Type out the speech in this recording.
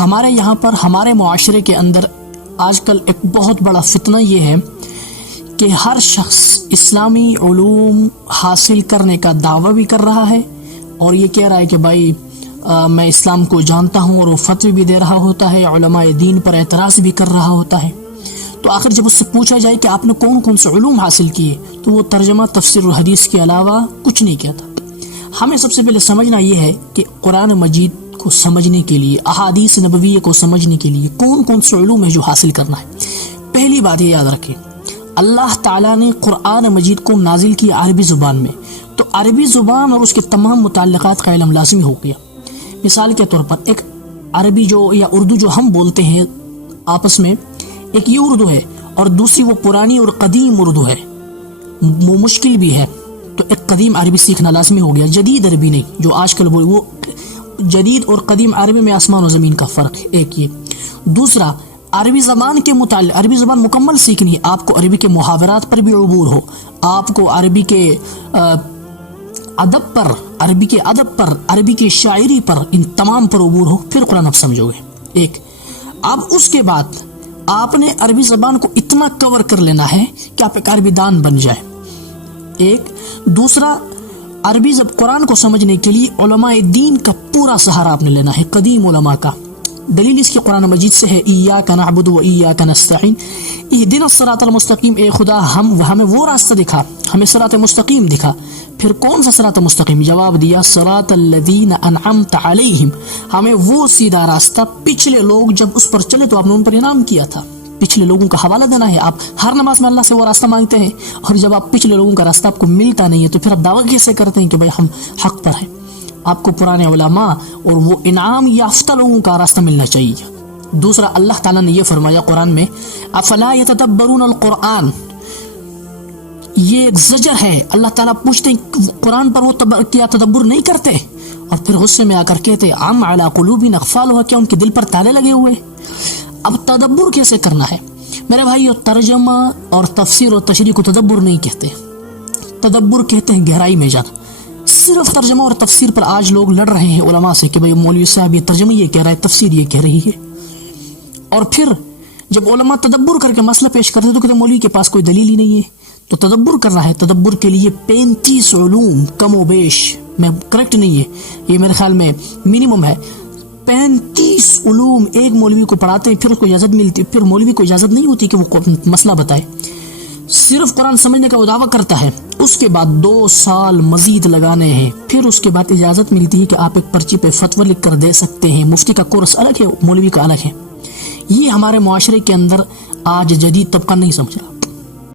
ہمارے یہاں پر ہمارے معاشرے کے اندر آج کل ایک بہت بڑا فتنہ یہ ہے کہ ہر شخص اسلامی علوم حاصل کرنے کا دعویٰ بھی کر رہا ہے اور یہ کہہ رہا ہے کہ بھائی میں اسلام کو جانتا ہوں، اور وہ فتوی بھی دے رہا ہوتا ہے، علماء دین پر اعتراض بھی کر رہا ہوتا ہے۔ تو آخر جب اس سے پوچھا جائے کہ آپ نے کون کون سے علوم حاصل کیے تو وہ ترجمہ تفسیر الحدیث کے علاوہ کچھ نہیں کیا تھا۔ ہمیں سب سے پہلے سمجھنا یہ ہے کہ قرآن مجید کو سمجھنے کے لیے، احادیث نبویہ کو سمجھنے کے لیے کون کون سے علوم ہے جو حاصل کرنا ہے۔ پہلی بات یہ یاد رکھیں، اللہ تعالیٰ نے قرآن مجید کو نازل کیا عربی زبان میں، تو عربی زبان اور اس کے تمام متعلقات کا علم لازمی ہو گیا۔ مثال کے طور پر ایک عربی جو یا اردو جو ہم بولتے ہیں آپس میں، ایک یہ اردو ہے اور دوسری وہ پرانی اور قدیم اردو ہے، وہ مشکل بھی ہے، تو ایک قدیم عربی سیکھنا لازمی ہو گیا، جدید عربی نہیں جو آج کل وہ جدید اور قدیم عربی میں آسمان و زمین کا فرق ہے، ایک یہ۔ دوسرا، عربی زبان کے متعلق عربی زبان مکمل سیکھنی ہے، آپ کو عربی کے محاورات پر بھی عبور ہو، آپ کو عربی کے ادب پر، عربی کی شاعری پر، ان تمام پر عبور ہو، پھر قرآن آپ سمجھو گے۔ ایک، اب اس کے بعد آپ نے عربی زبان کو اتنا کور کر لینا ہے کہ آپ ایک عربی دان بن جائے، ایک۔ دوسرا، عربی قرآن کو سمجھنے کے لیے علماء دین کا پورا سہارا آپ نے لینا ہے، قدیم علماء کا۔ دلیل اس کی قرآن مجید سے ہے، ایاک نعبد و ایاک نستعین، اہدنا الصراط المستقیم، اے خدا ہمیں وہ راستہ دکھا، ہمیں صراط مستقیم دکھا۔ پھر کون سا صراط مستقیم؟ جواب دیا صراط الذین انعمت علیہم، ہمیں وہ سیدھا راستہ، پچھلے لوگ جب اس پر چلے تو آپ نے ان پر انعام کیا تھا، پچھلے لوگوں کا حوالہ دینا ہے۔ آپ ہر نماز میں اللہ سے وہ راستہ مانگتے ہیں، اور جب آپ پچھلے لوگوں کا راستہ آپ کو ملتا نہیں ہے تو پھر آپ دعویٰ کیسے کرتے ہیں کہ بھائی ہم حق پر ہیں؟ آپ کو پرانے علماء اور وہ انعام یافتہ لوگوں کا راستہ ملنا چاہیے۔ دوسرا، اللہ تعالیٰ نے یہ فرمایا قرآن میں، افلا یتدبرون القرآن، یہ ایک زجر ہے۔ اللہ تعالیٰ پوچھتے ہیں قرآن پر وہ کیا تدبر نہیں کرتے؟ اور پھر غصے میں آ کر کہتے ام علی قلوب اقفالها، کیا ان کے دل پر تالے لگے ہوئے؟ اب تدبر کیسے کرنا ہے میرے بھائی؟ ترجمہ اور تفسیر اور تشریح کو تدبر نہیں کہتے، تدبر کہتے ہیں گہرائی میں جانا۔ صرف ترجمہ اور تفسیر پر آج لوگ لڑ رہے ہیں علماء سے کہ بھئی مولوی صاحب یہ ترجمہ یہ کہہ رہا ہے، تفسیر یہ کہہ رہی ہے، اور پھر جب علماء تدبر کر کے مسئلہ پیش کرتے تو کہتے مولوی کے پاس کوئی دلیل ہی نہیں ہے۔ تو تدبر کر رہا ہے، تدبر کے لیے 35 علوم کم و بیش، میں کریکٹ نہیں ہے، یہ میرے خیال میں منیمم ہے، 35 علوم ایک مولوی کو پڑھاتے ہیں، پھر اس کو اجازت ملتی، پھر مولوی کو اجازت نہیں ہوتی کہ وہ مسئلہ بتائے، صرف قرآن سمجھنے کا وہ دعویٰ کرتا ہے، اس کے بعد 2 سال مزید لگانے ہیں، پھر اس کے بعد اجازت ملتی ہے کہ آپ ایک پرچی پہ فتویٰ لکھ کر دے سکتے ہیں۔ مفتی کا کورس الگ ہے، مولوی کا الگ ہے۔ یہ ہمارے معاشرے کے اندر آج جدید طبقہ نہیں سمجھ رہا۔